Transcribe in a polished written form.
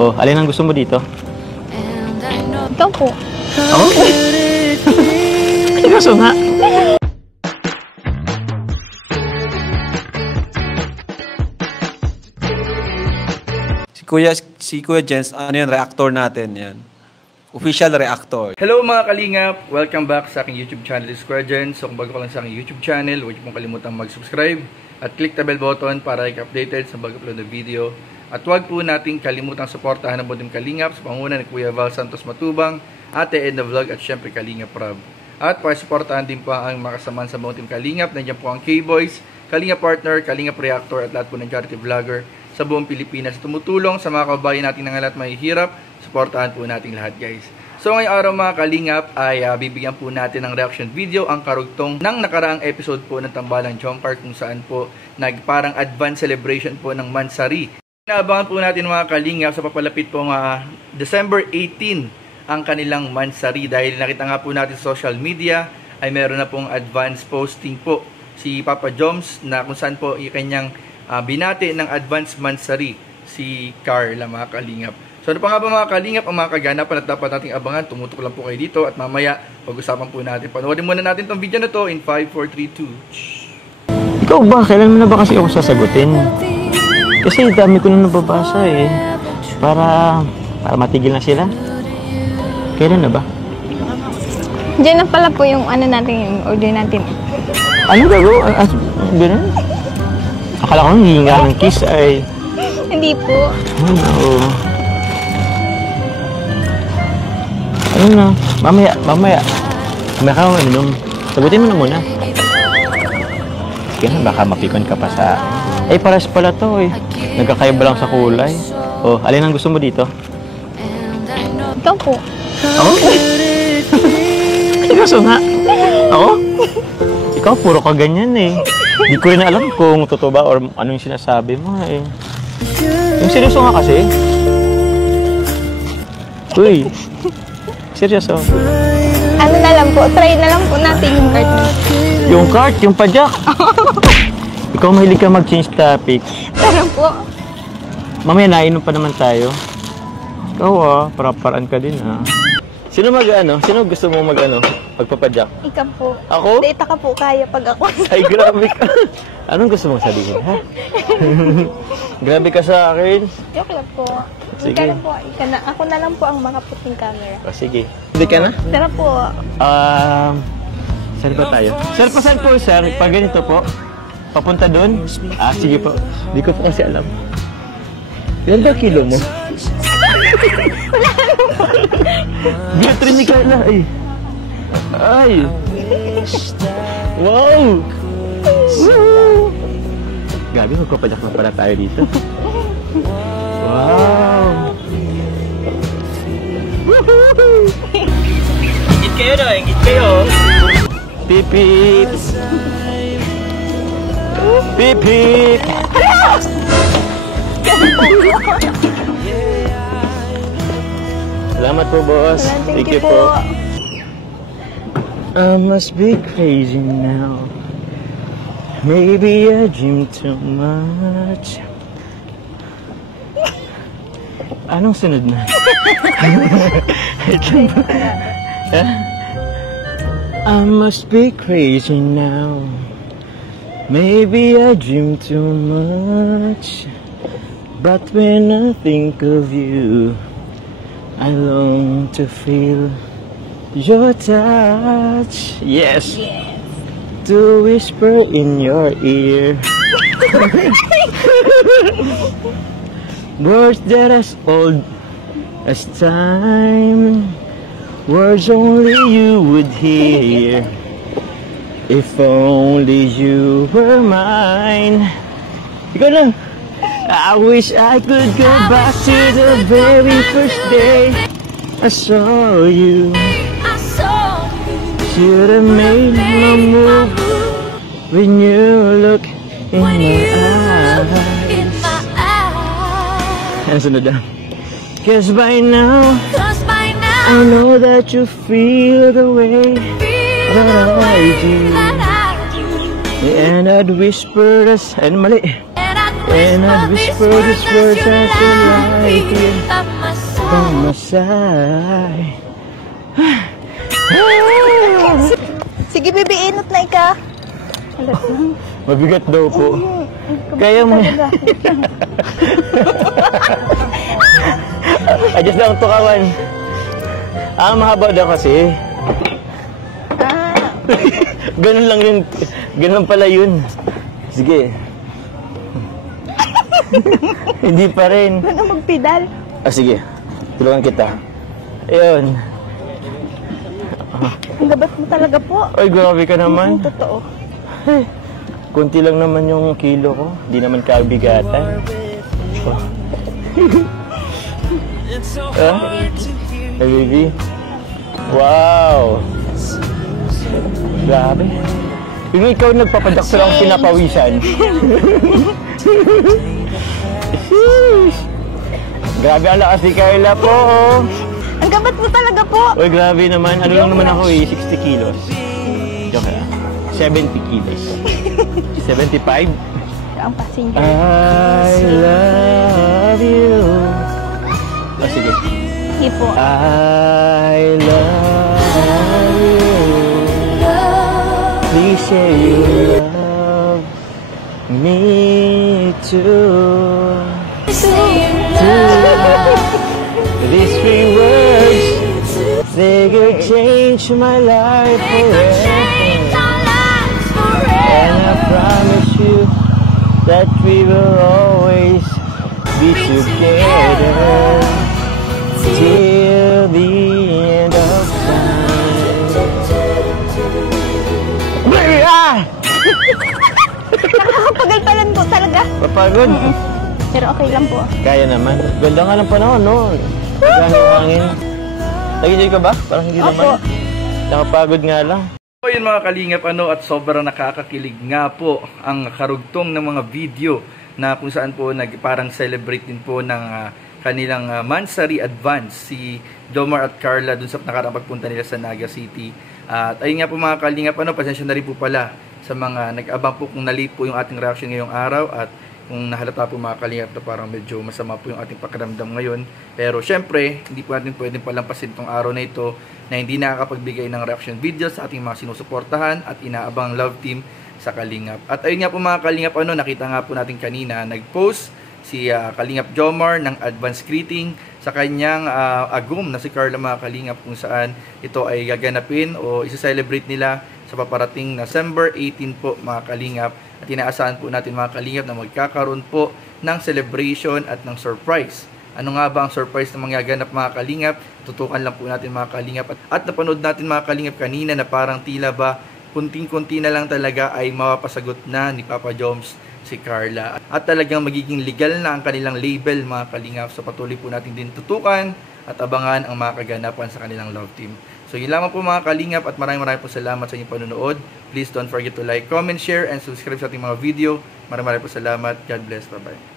Oh, alin ang gusto mo dito? Ikaw po. Ako? Seryoso nga. Si Kuya Jens, ano yun, reactor natin yan. Official reactor. Hello mga kalingap! Welcome back sa aking YouTube channel, Kuya Jens. So kung bago ka lang sa aking YouTube channel, huwag niyo pong kalimutang mag-subscribe at click the bell button para i-updated sa bago-upload na video. At huwag po nating kalimutang suportahan ang Butim Kalingap sa panguna ni Kuya Val Santos Matubang, Ate Edna Vlog at syempre Kalingap Rob. At pakisuportahan din po ang mga kasamahan sa Butim Kalingap. Nandiyan po ang K-Boys, Kalingap Partner, Kalingap Reactor at lahat po ng charity vlogger sa buong Pilipinas. Tumutulong sa mga kababayan natin ng lahat mahihirap. Suportahan po natin lahat, guys. So ngayong araw mga kalingap ay bibigyan po natin ng reaction video ang karugtong ng nakaraang episode po ng Tambalang Jomcar kung saan po nagparang advance celebration po ng Mansari. Inaabangan po natin mga kalingap sa papalapit po December 18 ang kanilang Mansari dahil nakita nga po natin sa social media ay meron na pong advance posting po si Papa Joms na kung saan po kanyang binati ng advance Mansari si Carla mga kalingap. So ano pa nga ba mga kalingap ang mga kaganapan at dapat nating abangan? Tumutok lang po kayo dito at mamaya pag-usapan po natin. Panoorin muna natin tong video na to in 5, 4, 3, 2. Ikaw ba? Kailan mo na ba kasi ako sasagutin? Kasi dami ko na nababasa eh. Para matigil na sila. Kailan na ba? Diyan na pala po yung ano natin, yung order natin. Ano gagawin? Ganun? Akala ko hihinga ng kiss ay... Hindi po. Oh no. Ayun na. Mamaya. Mamaya ka uminom. Sagutin mo na muna. Sige na, baka mapikon ka pa sa... Eh, pares pala to eh. Nagkakaiba lang sa kulay. Oh, alin ang gusto mo dito? Ikaw po. Ako? Seryoso nga. Ako? Ikaw, puro ka ganyan eh. Di ko rin alam kung totoo ba or ano yung sinasabi mo eh. Yung seryoso nga kasi. Uy. Seryoso. Ano na lang po, try na lang po natin yung cart. Yung cart, yung padyak. Ikaw mahilig ka mag-change topic. Tara po. Mamaya nainom pa naman tayo. Ikaw para-paraan ka din Sino Sino gusto mo magpapadyak? Ikaw po. Ako? Data ka po kaya pag ako. Ay, grabe ka. Anong gusto mong sabihin, ha? Grabe ka sa akin. Joke lang po. Sige. Ika lang po. Ako na lang po ang makaputing camera. O, sige. Hindi ka na? Tara po. Saan ba tayo? Sir, pasan po, sir? Pag ganito po, papunta doon? Sige po. Hindi ko po kasi alam. Ilan ba kilo mo? Wala naman. Beatrice ni Carla, ay. Ay. Wow. Woo. Gabi, magpapadyak na pala tayo dito. Wow. Ingit kayo na, ingit kayo. Pipip. Pipip. Salamat po, boss. Thank you po. I must be crazy now. Maybe I dream too much. Anong sunod na? I must be crazy now. Maybe I dream too much. But when I think of you, I long to feel your touch. Yes. To whisper in your ear words that as old as time, words only you would hear if only you were mine. Ikaw lang. I wish I could go back to the very first day I saw you. Should have made my move when you look in my eyes. Ano sunod na? 'Cause by now I know that you feel the way that I do. And I'd whisper this, and mali. And I whisper these words as you lie here on my side. Sige, baby, inot na ika. Mabigat daw po. Kaya mo. Adjust lang ito, kawan. Mahaba daw kasi. Ganun lang yun. Ganun pala yun. Sige. Hindi pa rin. Ano magpedal? Sige. Tulungan kita. Ayun. Ang gabat mo talaga po. Ay, grabe ka naman. Totoo. Kunti lang naman yung kilo ko. Hindi naman kabigatan. Hey, baby. Wow. Grabe. Yung ikaw nagpapadakto lang pinapawisan. Grabe ang lakas ni Carla po. Ang gabat mo talaga po. Uy, grabe naman. Ano lang naman ako 60 kilos. Joke lang. 70 kilos. 75? Ang passenger. I love you. Sige. Hindi po. I love you. Please say you love me too. These three words, they could change my life forever. And I promise you that we will always be together till the end of time. Nakakapagalipalan po talaga. Papagod? Pero okay lang po. Kaya naman. Ganda nga ng panahon, no? Ganda yung hangin. Nag-enjoy ka ba? Parang hindi naman. Nakapagod nga lang. So yun mga kalingap, at sobrang nakakakilig nga po ang karugtong ng mga video na kung saan po parang celebrate din po ng kanilang Mansari Advance, si Jomar at Carla dun sa nakaraang pagpunta nila sa Naga City. At ayun nga po mga kalingap, pasensya na rin po pala sa mga nag-abang po kung na-late po yung ating reaction ngayong araw at kung nahalata po mga kalingap na parang medyo masama po yung ating pakiramdam ngayon. Pero syempre, hindi po natin pwedeng palampasin itong araw na ito na hindi nakakapagbigay ng reaction video sa ating mga sinusuportahan at inaabang love team sa Kalingap. At ayun nga po mga Kalingap, nakita nga po natin kanina, nag-post si Kalingap Jomar ng advance greeting sa kanyang agum na si Carla mga Kalingap, kung saan ito ay gaganapin o isa-celebrate nila sa paparating na December 18 po mga Kalingap. At inaasahan po natin mga Kalingap na magkakaroon po ng celebration at ng surprise. Ano nga ba ang surprise na mangyaganap mga Kalingap? Tutukan lang po natin mga Kalingap. At napanood natin mga Kalingap kanina na parang tila ba kunting-kunti na lang talaga ay mapapasagot na ni Papa Joms si Carla. At talagang magiging legal na ang kanilang label mga Kalingap. So patuloy po natin din tutukan at abangan ang mga kaganapan sa kanilang love team. So yun lamang po mga Kalingap at maraming po salamat sa inyong panonood. Please don't forget to like, comment, share, and subscribe sa ating mga video. Maraming po salamat. God bless. Bye-bye.